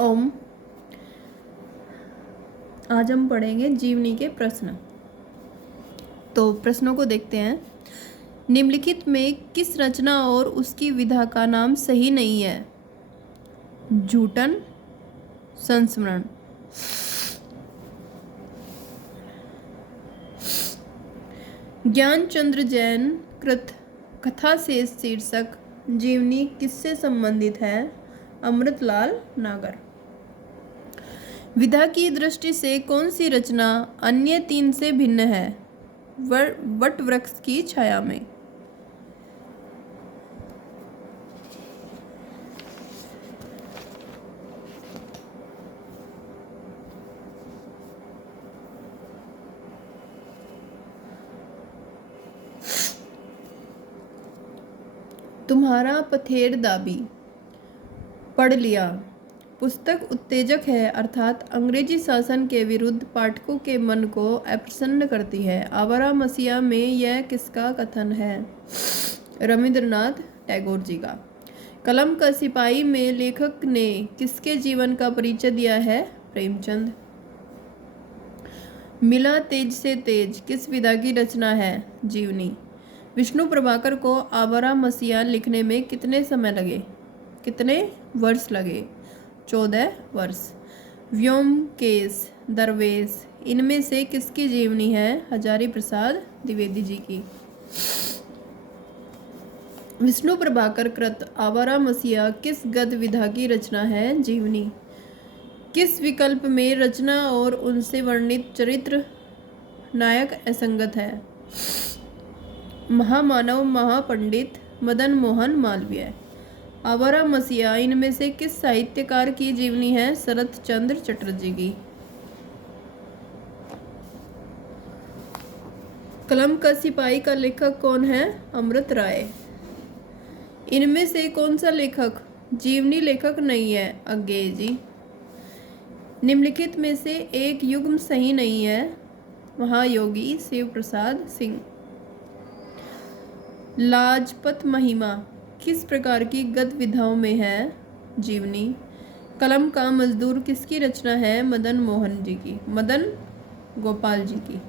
ओम। आज हम पढ़ेंगे जीवनी के प्रश्न। तो प्रश्नों को देखते हैं। निम्नलिखित में किस रचना और उसकी विधा का नाम सही नहीं है? झूठन, संस्मरण। ज्ञानचंद्र जैन कृत कथा से शीर्षक जीवनी किससे संबंधित है? अमृतलाल नागर। विधा की दृष्टि से कौन सी रचना अन्य तीन से भिन्न है? वट वृक्ष की छाया में। तुम्हारा पथेर दाबी पढ़ लिया। पुस्तक उत्तेजक है, अर्थात अंग्रेजी शासन के विरुद्ध पाठकों के मन को अप्रसन्न करती है। आवारा मसीहा में यह किसका कथन है? रविंद्रनाथ टैगोर जी का। कलम का सिपाही में लेखक ने किसके जीवन का परिचय दिया है? प्रेमचंद। मिला तेज से तेज किस विधा की रचना है? जीवनी। विष्णु प्रभाकर को आवारा मसीहा लिखने में कितने वर्ष लगे? 14 वर्ष। व्योमकेश, दरवेश, इनमें से किसकी जीवनी है? हजारी प्रसाद द्विवेदी जी की। विष्णु प्रभाकर कृत आवारा मसीहा किस गद्य विधा की रचना है? जीवनी। किस विकल्प में रचना और उनसे वर्णित चरित्र नायक असंगत है? महामानव महापंडित मदन मोहन मालवीय। आवारा मसीहा इनमें से किस साहित्यकार की जीवनी है? शरत चंद्र चटर्जी की। कलम का सिपाही का लेखक कौन है? अमृत राय। इनमें से कौन सा लेखक जीवनी लेखक नहीं है? अज्ञेय जी। निम्नलिखित में से एक युग्म सही नहीं है? महायोगी शिव प्रसाद सिंह। लाजपत महिमा किस प्रकार की गद्य विधाओं में है? जीवनी। कलम का मजदूर किसकी रचना है? मदन गोपाल जी की।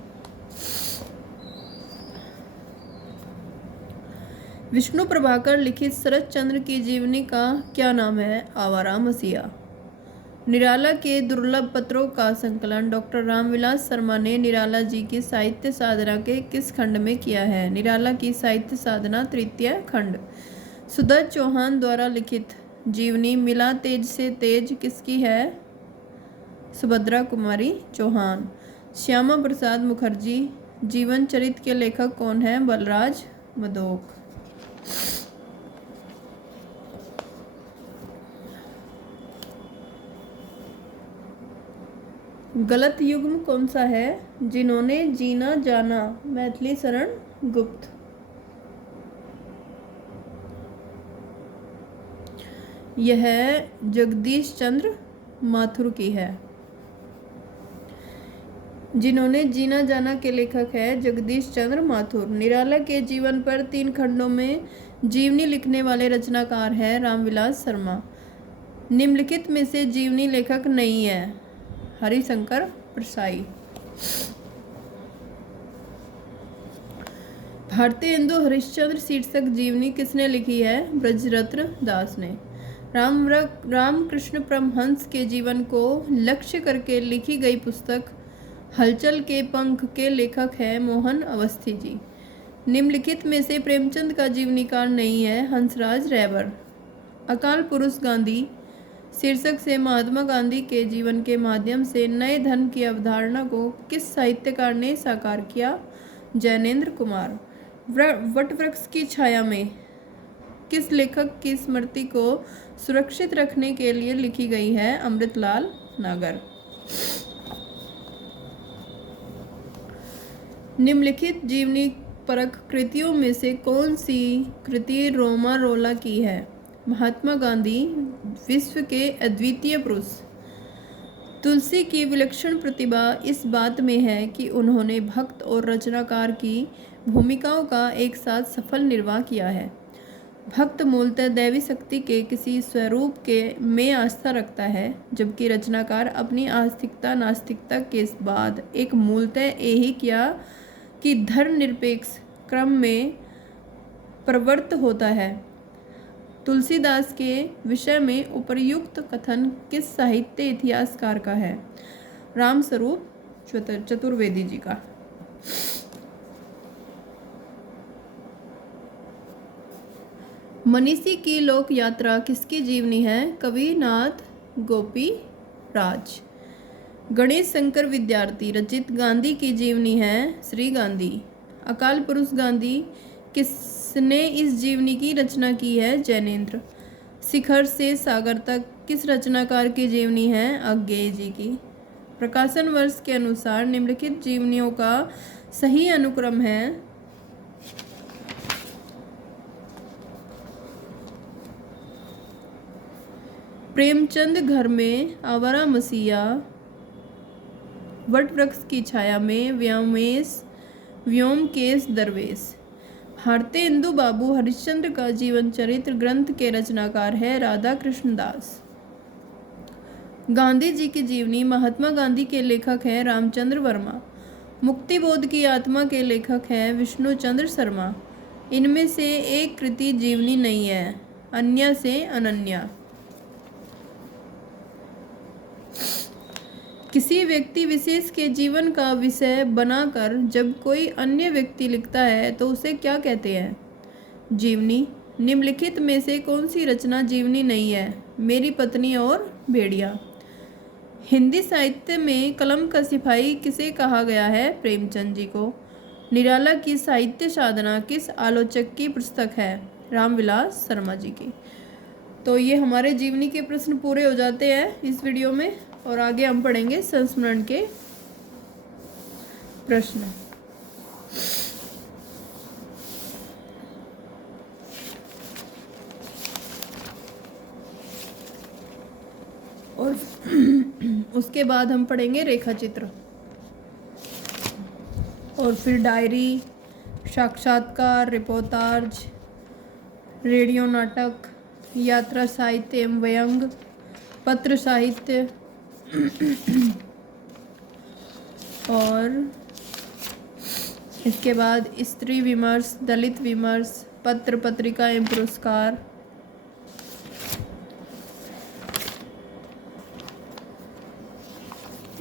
विष्णु प्रभाकर लिखित शरत चंद्र की जीवनी का क्या नाम है? आवारा मसीहा। निराला के दुर्लभ पत्रों का संकलन डॉक्टर रामविलास शर्मा ने निराला जी की साहित्य साधना के किस खंड में किया है? निराला की साहित्य साधना तृतीय खंड। सुधा चौहान द्वारा लिखित जीवनी मिला तेज से तेज किसकी है? सुभद्रा कुमारी चौहान। श्यामा प्रसाद मुखर्जी जीवन चरित के लेखक कौन है? बलराज मधोक। गलत युग्म कौन सा है? जिन्होंने जीना जाना, मैथिली शरण गुप्त। यह जगदीश चंद्र माथुर की है। जिन्होंने जीना जाना के लेखक है जगदीश चंद्र माथुर। निराला के जीवन पर 3 खंडों में जीवनी लिखने वाले रचनाकार है रामविलास शर्मा। निम्नलिखित में से जीवनी लेखक नहीं है? हरिशंकर प्रसाई। भारतीय हिंदू हरिश्चंद्र शीर्षक जीवनी किसने लिखी है? ब्रजरत्न दास ने। रामकृष्ण परमहंस के जीवन को लक्ष्य करके लिखी गई पुस्तक हलचल के पंख के लेखक है मोहन अवस्थी जी। निम्नलिखित में से प्रेमचंद का जीवनीकार नहीं है? हंसराज रैबर। अकाल पुरुष गांधी शीर्षक से महात्मा गांधी के जीवन के माध्यम से नए धर्म की अवधारणा को किस साहित्यकार ने साकार किया? जैनेन्द्र कुमार। वटवृक्ष की छाया में किस लेखक की स्मृति को सुरक्षित रखने के लिए लिखी गई है? अमृतलाल नागर। निम्नलिखित जीवनी परक कृतियों में से कौन सी कृति रोमारोला की है? महात्मा गांधी विश्व के अद्वितीय पुरुष। तुलसी की विलक्षण प्रतिभा इस बात में है कि उन्होंने भक्त और रचनाकार की भूमिकाओं का एक साथ सफल निर्वाह किया है। भक्त मूलतः दैवी शक्ति के किसी स्वरूप के में आस्था रखता है, जबकि रचनाकार अपनी आस्तिकता नास्तिकता के बाद एक मूलतः ऐहिक या कि धर्मनिरपेक्ष क्रम में प्रवृत्त होता है। तुलसीदास के विषय में उपर्युक्त कथन किस साहित्य इतिहासकार का है? रामस्वरूप चतुर्वेदी जी का। मनीषी की लोक यात्रा किसकी जीवनी है? कविनाथ गोपी राज। गणेश शंकर विद्यार्थी रचित गांधी की जीवनी है श्री गांधी। अकाल पुरुष गांधी किसने इस जीवनी की रचना की है? जैनेन्द्र। शिखर से सागर तक किस रचनाकार की जीवनी है? अज्ञेय जी की। प्रकाशन वर्ष के अनुसार निम्नलिखित जीवनियों का सही अनुक्रम है? प्रेमचंद घर में आवारा मसीहा, वट वृक्ष की छाया में व्योमकेश दरवेश। भारतीय इंदु बाबू हरिश्चंद्र का जीवन चरित्र ग्रंथ के रचनाकार है राधा कृष्ण दास। गांधी जी की जीवनी महात्मा गांधी के लेखक हैं रामचंद्र वर्मा। मुक्तिबोध की आत्मा के लेखक हैं विष्णु चंद्र शर्मा। इनमें से एक कृति जीवनी नहीं है, अन्य से अनन्या। किसी व्यक्ति विशेष के जीवन का विषय बनाकर जब कोई अन्य व्यक्ति लिखता है तो उसे क्या कहते हैं? जीवनी। निम्नलिखित में से कौन सी रचना जीवनी नहीं है? मेरी पत्नी और भेड़िया। हिंदी साहित्य में कलम का सिपाही किसे कहा गया है? प्रेमचंद जी को। निराला की साहित्य साधना किस आलोचक की पुस्तक है? रामविलास शर्मा जी की। तो ये हमारे जीवनी के प्रश्न पूरे हो जाते हैं इस वीडियो में, और आगे हम पढ़ेंगे संस्मरण के प्रश्न। और उसके बाद हम पढ़ेंगे रेखा चित्र, और फिर डायरी, साक्षात्कार, रिपोर्टाज, रेडियो नाटक, यात्रा साहित्य एवं व्यंग, पत्र साहित्य, और इसके बाद स्त्री विमर्श, दलित विमर्श, पत्र पत्रिका एवं पुरस्कार,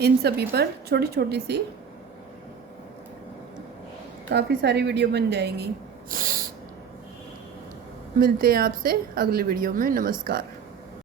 इन सभी पर छोटी छोटी सी काफ़ी सारी वीडियो बन जाएंगी। मिलते हैं आपसे अगले वीडियो में। नमस्कार।